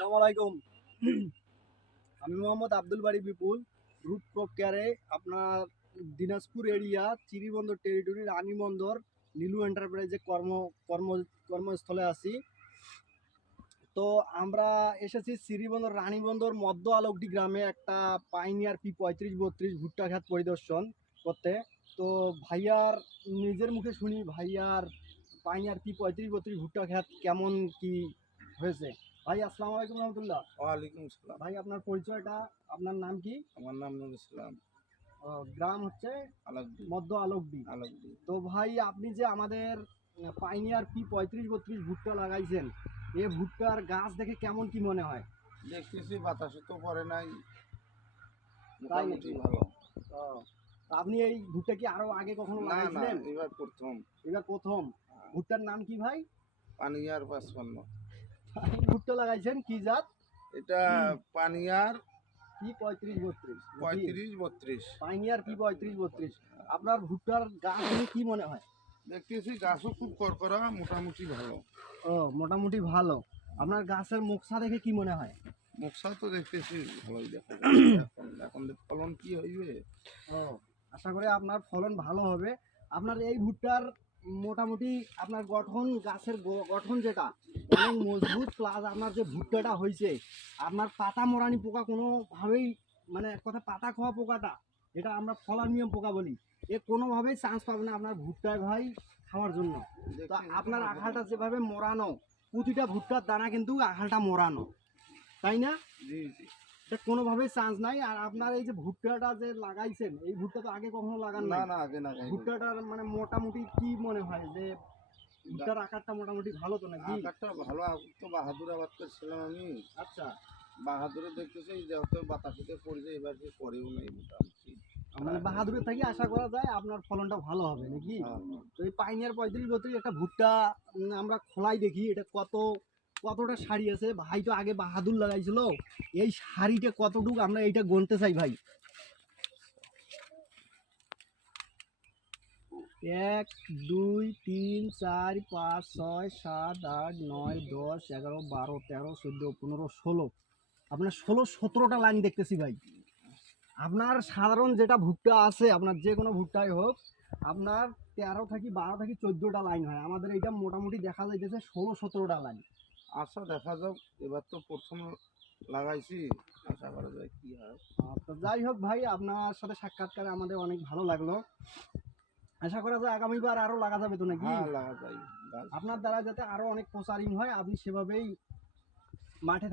আসসালামু আলাইকুম। আমি মোহাম্মদ আব্দুল বারী বিপুল, রুট ক্রপ কেয়ারে আপনার দিনাজপুর এরিয়া চিরিবন্দর টেরিটরি রানীবন্দর নীলু এন্টারপ্রাইজে কর্ম কর্মস্থলে আছি। তো আমরা এসেছি শ্রীবন্দর রানীবন্দর মধ্য আলোকডি গ্রামে একটা পাইনিয়ার P3532 ভুট্টা ক্ষেত পরিদর্শন করতে। তো ভাইয়ার নিজের মুখে শুনি ভাইয়ার পাইনিয়ার P3532 ভুট্টা ক্ষেত কেমন কি হয়েছে। ভাই আসসালামু আলাইকুম রহমতুল্লাহ। ওয়ালাইকুম আসসালাম। ভাই আপনার পরিচয়টা, আপনার নাম কি? আমার নাম নুরুল ইসলাম। গ্রাম হচ্ছে আলাকদি। মধ্য আলোকডি। আলাকদি। তো ভাই আপনি যে আমাদের পাইনিয়ার P3532 ভুট্টা লাগাইছেন, এই ভুট্টার গাছ দেখে কেমন কি মনে হয়? দেখতেছি বাতাসে তো পড়ে নাই, তাই মোটামুটি নাকি? ভালো। ও, তা আপনি এই ভুট্টা কি আরো আগে কখনো না না, লাগাইছিলেন? এবার প্রথম। এবার প্রথম। ভুট্টার নাম কি ভাই? পানিয়ার 55। ভুট্টা লাগাইছেন কি জাত? এটা পানিয়ার P3532 35-32। Pioneer P3532। আপনার ভুট্টার গাছ দেখে কি মনে হয়? দেখতেছি গাছও খুব করকরা, মোটামুটি ভালো। ও, মোটামুটি ভালো। আপনার গাছের মুখসা দেখে কি মনে হয়? নকশা তো দেখতেছি ভালোই দেখা যায়। এখন ফলন কি হইবে? ও, আশা করি আপনার ফলন ভালো হবে। আপনার এই ভুট্টার মোটামুটি আপনার গঠন, গাছের গঠন যেটা অনেক মজবুত, প্লাস আপনার যে ভুট্টাটা হয়েছে আপনার পাতা মোড়ানি পোকা কোনোভাবেই, মানে এক কথা পাতা খাওয়া পোকাটা, এটা আমরা ফলানিয়ম পোকা বলি, এ কোনোভাবেই চান্স পাবে না আপনার ভুট্টায় ভাই খাওয়ার জন্য। তো আপনার আঘালটা যেভাবে মোড়ানো, প্রতিটা ভুট্টার দানা কিন্তু আঘালটা মোড়ানো, তাই না? জি জি। এটা কোনোভাবেই চান্স নাই। আর আপনার এই যে ভুট্টাটা যে লাগাইছেন, এই ভুট্টা তো আগে কখনো লাগান না নাই। না, আগে না। ভুট্টাটার মানে মোটামুটি কি মনে হয় যে ভুট্টার আকারটা মোটামুটি ভালো তো নাকি? আকারটা ভালো। তো বাহাদুর আবাদ করছিলাম আমি। আচ্ছা, বাহাদুরে দেখতেছি যেহেতু বাতাসিতে পড়ে যায়, এবার যে পরেও নেই মোটামুটি। মানে বাহাদুরের থেকে আশা করা যায় আপনার ফলনটা ভালো হবে নাকি? হ্যাঁ। তো এই পাইনিয়ার 35-32 একটা ভুট্টা আমরা খোলাই দেখি এটা কতটা সারি আছে। ভাই তো আগে বাহাদুর লাগাইছিল, এই সারিটা কতটুকু আমরা এইটা গুনতে চাই ভাই। 1 2 3 4 5 6 7 8 9 10 11 12 13 14 15 16, আপনার 16-17টা লাইন দেখতেছি ভাই। আপনার সাধারণ যেটা ভুট্টা আছে, আপনার যে কোনো ভুট্টাই হোক, আপনার 13 থেকে 12 থেকে 14টা লাইন হয়। আমাদের এইটা মোটামুটি দেখা যাইতেছে 16-17টা লাইন। আচ্ছা, দেখা যাক। এবার তো প্রথম লাগাইছি, আশা করা যায় কি হয়। তো যাই হোক ভাই, আপনার সাথে সাক্ষাৎকারে আমাদের অনেক ভালো লাগলো। আশা করা যায় আগামীবার আরো লাগা যাবে তো নাকি? হ্যাঁ, লাগা যায় গাছ। আপনার দ্বারা যাতে আরো অনেক প্রচারিং হয়, আপনি সেভাবেই মাঠে